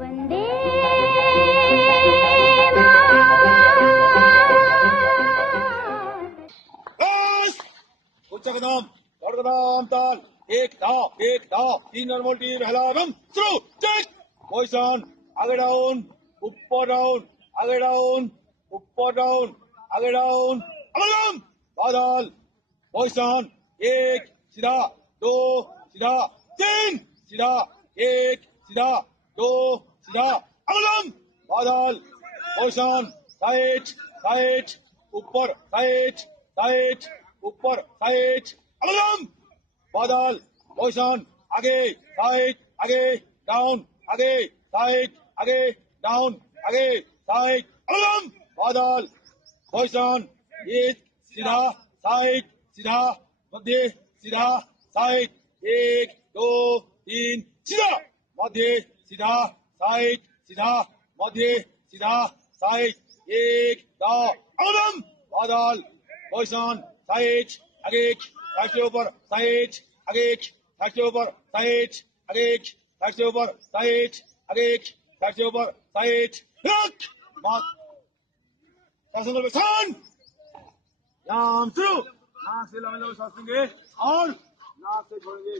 वंदे उच्च कदम और कदम ताल एक धाव तीन नॉर्मल टी पहला रम शुरू चेक पोजीशन आगे डाउन आगे डाउन ऊपर डाउन आगे डाउन अमलम बादल पोजीशन एक सीधा दो सीधा तीन सीधा एक सीधा दो सीधा अमलम बादल पोजीशन साइड ऊपर साइड ऊपर साइड अमलम बादल पोजीशन आगे डाउन आगे डाउन आगे साइड अमलम बादल पोजीशन एक सीधा साइड सीधा मध्य सीधा साइड एक दो तीन सीधा मध्य सीधा साइड सीधा मध्य सीधा साइड एक दो अमलम बादल पोजीशन साइड आगे साइड से ऊपर साइड आगे साइड से ऊपर साइड आगे साइड से ऊपर साइड आगे साइड से ऊपर साइड रख मार शासन में सान नाम शुरू नाक से लंबे लंबे सांस लेंगे और नाक से छोड़ेंगे